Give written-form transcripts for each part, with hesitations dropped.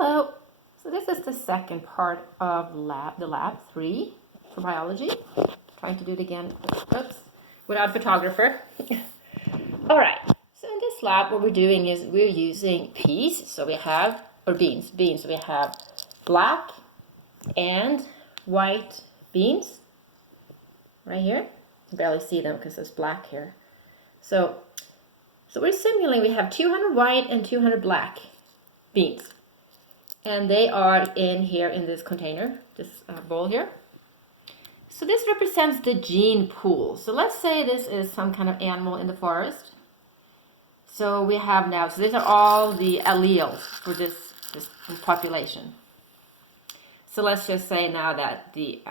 Hello. So this is the second part of the lab 3 for biology. Trying to do it again, oops, without photographer. All right. So in this lab, what we're doing is we're using peas. So we have, or beans. So we have black and white beans right here. You can barely see them because there's black here. So we're simulating. We have 200 white and 200 black beans. And they are in here in this container, this bowl here. So this represents the gene pool. So let's say this is some kind of animal in the forest. So we have now, so these are all the alleles for this population. So let's just say now that the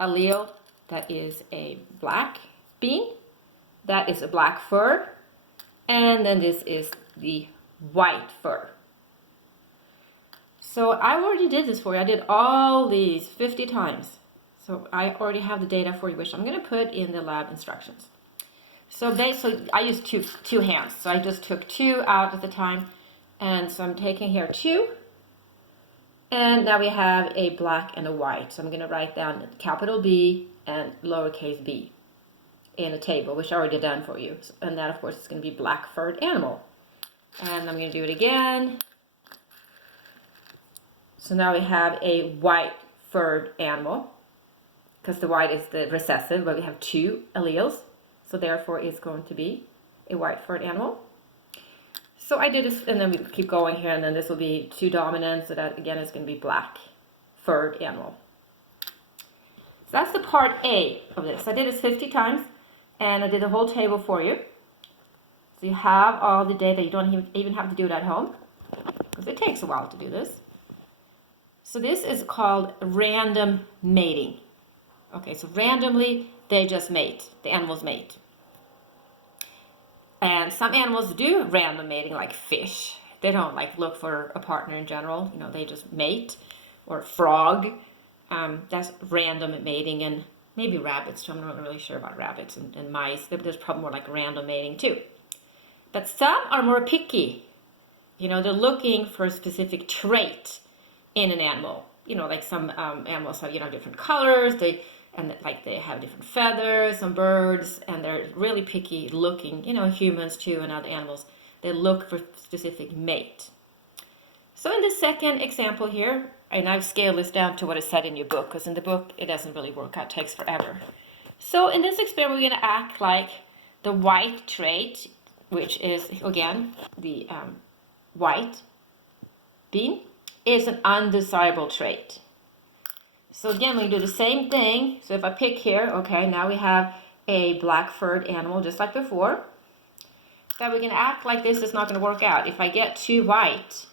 allele that is a black bean, that is a black fur, and then this is the white fur. So I already did this for you. I did all these 50 times. So I already have the data for you, which I'm going to put in the lab instructions. So I used two hands. So I just took 2 out at the time. And so I'm taking here 2. And now we have a black and a white. So I'm going to write down capital B and lowercase b in a table, which I already done for you. And that, of course, is going to be black furred animal. And I'm going to do it again. So now we have a white furred animal, because the white is the recessive, but we have 2 alleles. So therefore it's going to be a white furred animal. So I did this, and then we keep going here, and then this will be 2 dominant, so that again is going to be black furred animal. So that's the part A of this. I did this 50 times, and I did the whole table for you. So you have all the data. You don't even have to do it at home, because it takes a while to do this. So this is called random mating. Okay, so randomly they just mate, the animals mate. And some animals do random mating, like fish. They don't like look for a partner in general, you know, they just mate. Or frog, that's random mating. And maybe rabbits too. I'm not really sure about rabbits and mice. There's probably more like random mating too. But some are more picky. You know, they're looking for a specific trait in an animal. You know, like some animals have, you know, different colors, they have different feathers, some birds, and they're really picky looking, you know, humans too and other animals, they look for specific mate. So in the second example here, and I've scaled this down to what is said in your book, because in the book it doesn't really work out, it takes forever. So in this experiment we're going to act like the white trait, which is again the white bean, is an undesirable trait. So again, we do the same thing. So if I pick here, okay, now we have a black furred animal just like before. But we're going to act like this is not going to work out. If I get 2 white,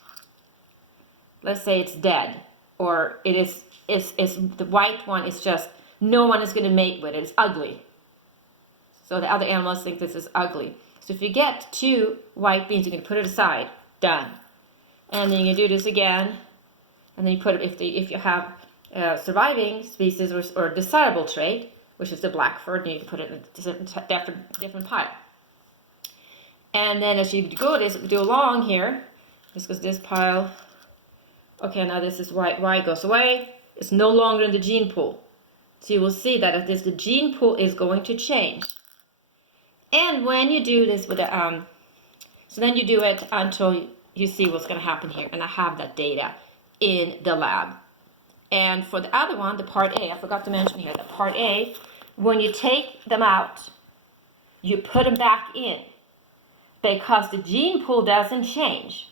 let's say it's dead, or it is the white one is just, no one is going to mate with it. It's ugly. So the other animals think this is ugly. So if you get 2 white beans, you can put it aside. Done. And then you can do this again, and then you put it, if you have surviving species or desirable trait, which is the black fur, then you can put it in a different pile. And then as you go along here, this goes this pile. Okay, now this is white goes away. It's no longer in the gene pool. So you will see that the gene pool is going to change. And when you do this with the so then you do it until you see what's going to happen here, and I have that data in the lab. And for the other one, the part A, I forgot to mention here, the part A, when you take them out, you put them back in, because the gene pool doesn't change.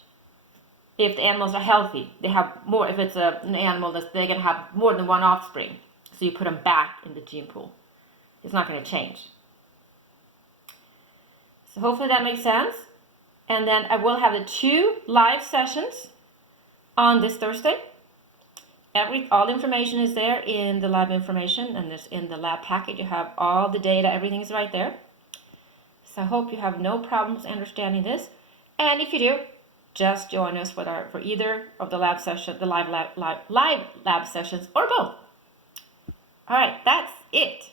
If the animals are healthy, they have more, if it's an animal they're going to have more than 1 offspring, so you put them back in the gene pool. It's not going to change. So hopefully that makes sense. And then I will have the 2 live sessions on this Thursday. All the information is there in the lab information, and there's in the lab packet. You have all the data, everything is right there. So I hope you have no problems understanding this. And if you do, just join us for either of the lab session, the live lab sessions, or both. All right, that's it.